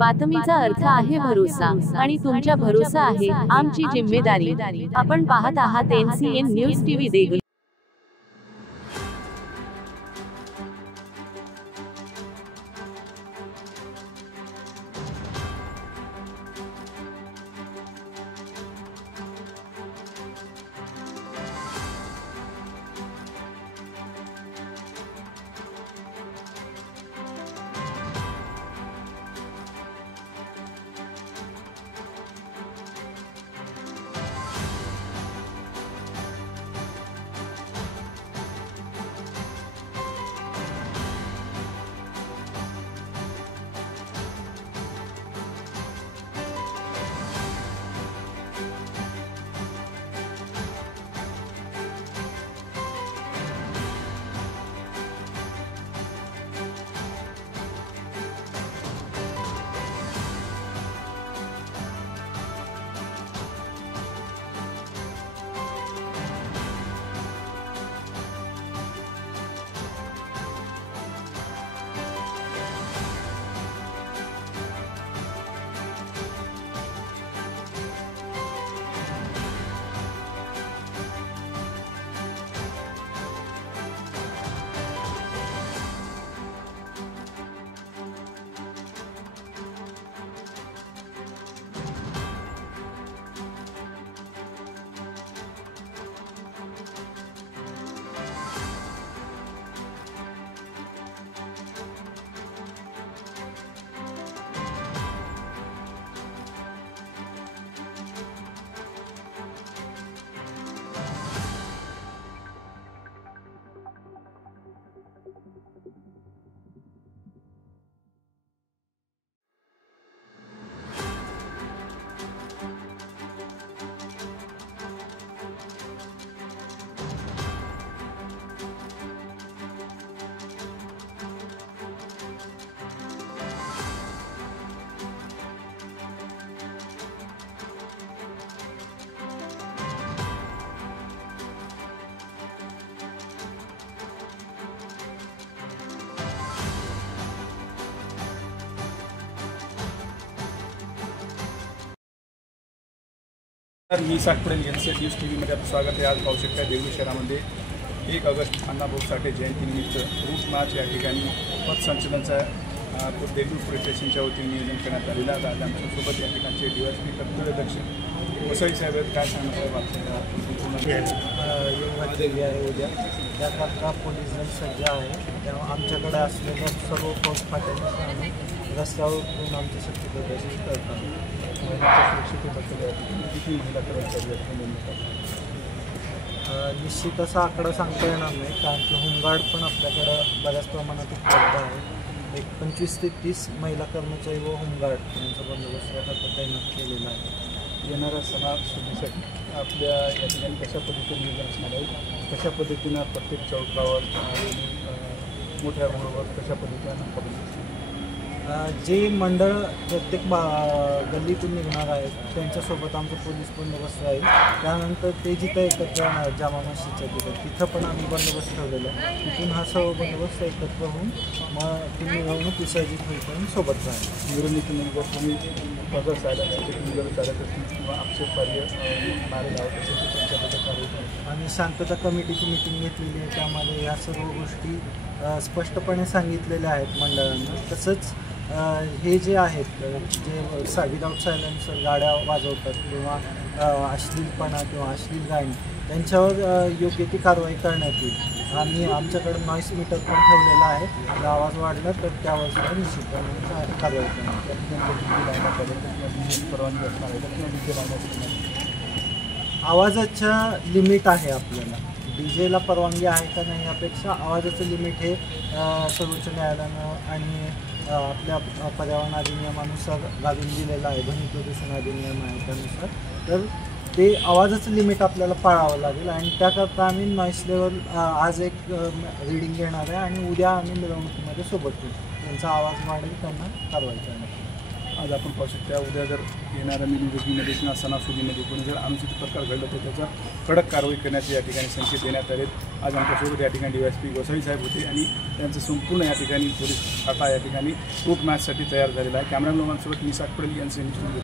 बातमीचा अर्थ आहे भरोसा आणि तुमच्या भरोसा आहे आमची जिम्मेदारी। आपण पाहत आहात NCN न्यूज टीव्ही देगलूर। मी साठपुडे NCN न्यूज टीव्हीमध्ये आपलं स्वागत आहे। आज पाहू शकता देगलूर शहरामध्ये 1 ऑगस्ट अण्णाभाऊ साठे जयंतीनिमित्त रूट मार्च या ठिकाणी पथसंचलनाचा देगलूर पोलीस स्टेशनच्या वतीने नियोजन करण्यात आलेलं आहे। आज आमच्यासोबत या ठिकाणचे DSP कर्तव्यदक्ष वसई साहेब आहेत। काय सांगणार आहे उद्या त्याकरता पोलीस दल सज्ज आहे। तेव्हा आमच्याकडे असलेल्या सर्व फौजफाट्यांनी आम्ही रस्त्यावरून आमची शक्ती प्रदर्शन करतात। किती महिला कर्मचारी निश्चित असा आकडा सांगता येणार नाही, कारण की होमगार्ड पण आपल्याकडं बऱ्याच प्रमाणात उपलब्ध आहे। एक 25 ते 30 महिला कर्मचारी व होमगार्ड यांचा बंदोबस्त याकरता तैनात केलेला आहे। येणाऱ्या सणासुदीसाठी आपल्या या ठिकाणी कशा पद्धतीने नियोजन असणार आहे, कशा पद्धतीनं प्रत्येक चौकावर मोठ्या रोडवर कशा पद्धतीनं जे मंडळ प्रत्येक गल्लीतून निघणार आहेत त्यांच्यासोबत आमचं पोलीस बंदोबस्त राहील। त्यानंतर ते जिथं एकत्र येणार जामा मस्जिदच्या तिथं पण आम्ही बंदोबस्त ठेवलेला आहे। तिथून हा सर्व बंदोबस्त एकत्र होऊन मग ती मिरवणूक विसर्जित होईपर्यंत सोबत राहील। मिरवणुकीनंतर तुम्ही पदर चालत तुम्ही चालत असतील किंवा आक्षेपार्ह नारे लावत असेल तर त्यांच्याबद्दल कारवाई आम्ही शांतता कमिटीची मिटिंग घेतलेली आहे। त्यामध्ये या सर्व गोष्टी स्पष्टपणे सांगितलेल्या आहेत मंडळांना। तसंच हे जे आहेत जे विदाउट सायलेन्सर गाड्या वाजवतात किंवा अश्लीलपणा किंवा अश्लील गाणी त्यांच्यावर योग्य ती कारवाई करण्यात येईल। आम्ही आमच्याकडे नॉईस मीटर पण ठेवलेला आहे। जर आवाज वाढला तर त्यावर सुद्धा निश्चितपणे कारवाई करण्यात परवानगी असणार आहे। आवाजाच्या लिमिट आहे आपल्याला, डीजेला परवानगी आहे का नाही यापेक्षा आवाजाचं लिमिट हे सर्वोच्च न्यायालयानं आणि आपल्या पर्यावरण अधिनियमानुसार घालून दिलेलं आहे। ध्वनी प्रदूषण अधिनियम आहे त्यानुसार तर ते आवाजाचं लिमिट आपल्याला पाळावं लागेल आणि त्याकरता आम्ही नॉईस लेवल आज एक रीडिंग घेणार आहे आणि उद्या आम्ही मिरवणुकीमध्ये सोबत घेऊ। त्यांचा आवाज वाढेल त्यांना कारवाई करणार। आज आपण पाहू शकता उद्या जर येणाऱ्या मिरवणुकीमध्ये किंवा सणासुदीमध्ये कोणी जर अनुचित प्रकार घडलं तर त्याचा कडक कारवाई करण्याचे या ठिकाणी संकेत देण्यात आले. आज आमच्यासोबत या ठिकाणी DYSP गोसावी साहेब होते आणि त्यांचं संपूर्ण या ठिकाणी पोलीस खाटा या ठिकाणी रूट मॅचसाठी तयार झालेला आहे. कॅमेरामॅनसोबत मी सातपुडे NCN न्यूज.